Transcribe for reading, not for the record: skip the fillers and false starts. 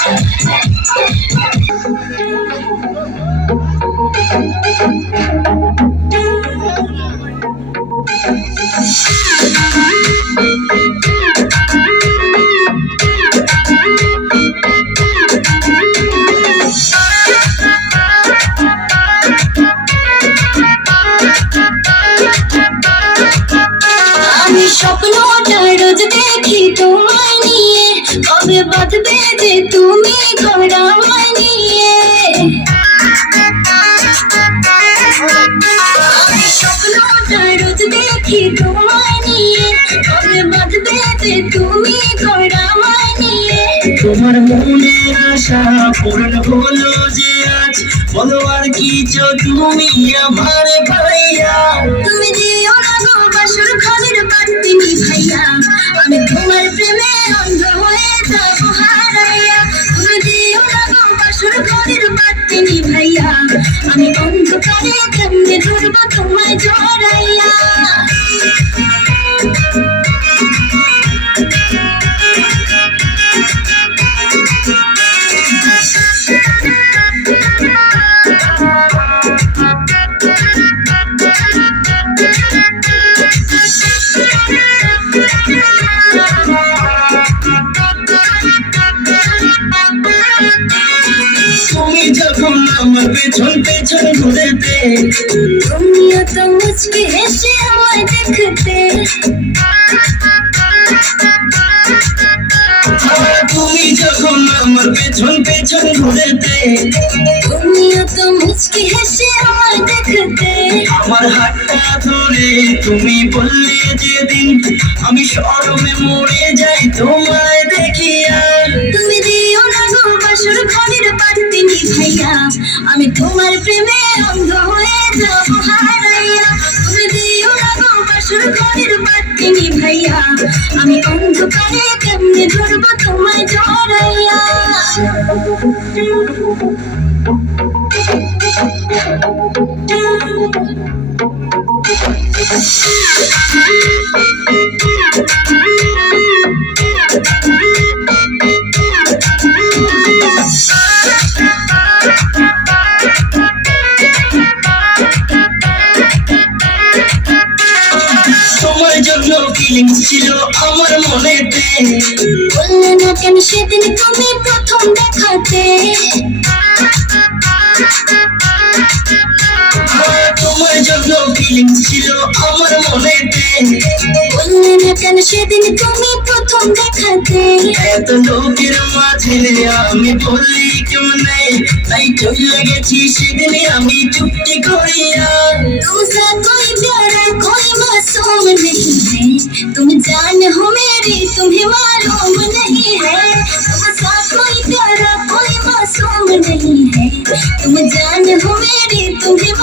আমি স্বপ্নটা রোজ দেখি তোমায় নিয়ে, কবে বাঁধবে যে তুমি ঘর আমায় নিয়ে। আমি স্বপ্নটা রোজ দেখি তোমায় নিয়ে, কবে বাঁধবে যে তুমি ঘর আমায় নিয়ে। তোমার মনের আশা পূরণ হলো যে আজ, বলো আর কিছু তুমি আমার ভাইয়া। তুমি দিও না গো বাসর ঘরের বাতি নিভাইয়া, আমি তোমার প্রেমে অন্ধ হয়ে যাবো হারাইয়া। তুমি দিও না গো বাসর ঘরের বাতি নিভাইয়া, আমি অন্ধকারে কেমনে ধরবো তোমায় জড়াইয়া। তুমি যখন আমার পেছন পেছন ঘুরেতে, তুমিও তো মুচকি হেসে আমায় দেখতে। তুমি যখন আমার পেছন পেছন ঘুরেতে, তুমিও তো মুচকি হেসে আমায় দেখতে। আমার হাতটা ধরে তুমি বললে যেদিন, আমি শরমে মরে যাই তোমায় দেখিয়া। তুমি দিও না গো বাসর ঘরের বাতি নিভাইয়া, আমি তোমার প্রেমে অন্ধ হয়ে যাবো হারাইয়া। তুমি দিও না গো বাসর ঘরের বাতি নিভাইয়া, আমি অন্ধকারে কেমনে ধরবো তোমায় জড়াইয়া। তোমার জন্য ফিলিংস ছিল আমার মনেতে, বললে না কেন সেদিন তুমি প্রথম দেখাতে। তোমার জন্য ফিলিংস ছিল আমার মনেতে, বললে না কেন সেদিন তুমি প্রথম দেখাতে। এত লোকের মাঝে আমি বললি কেমনে, তাই চলে গেছি সেদিন আমি চুপটি করিয়া। तुमसे कोई प्यारा कोई मासूम नहीं है, तुम जान हो मेरी तुम्हें मालूम नहीं है। तुमसे कोई प्यारा कोई मासूम नहीं है, तुम जान हो मेरी तुम्हें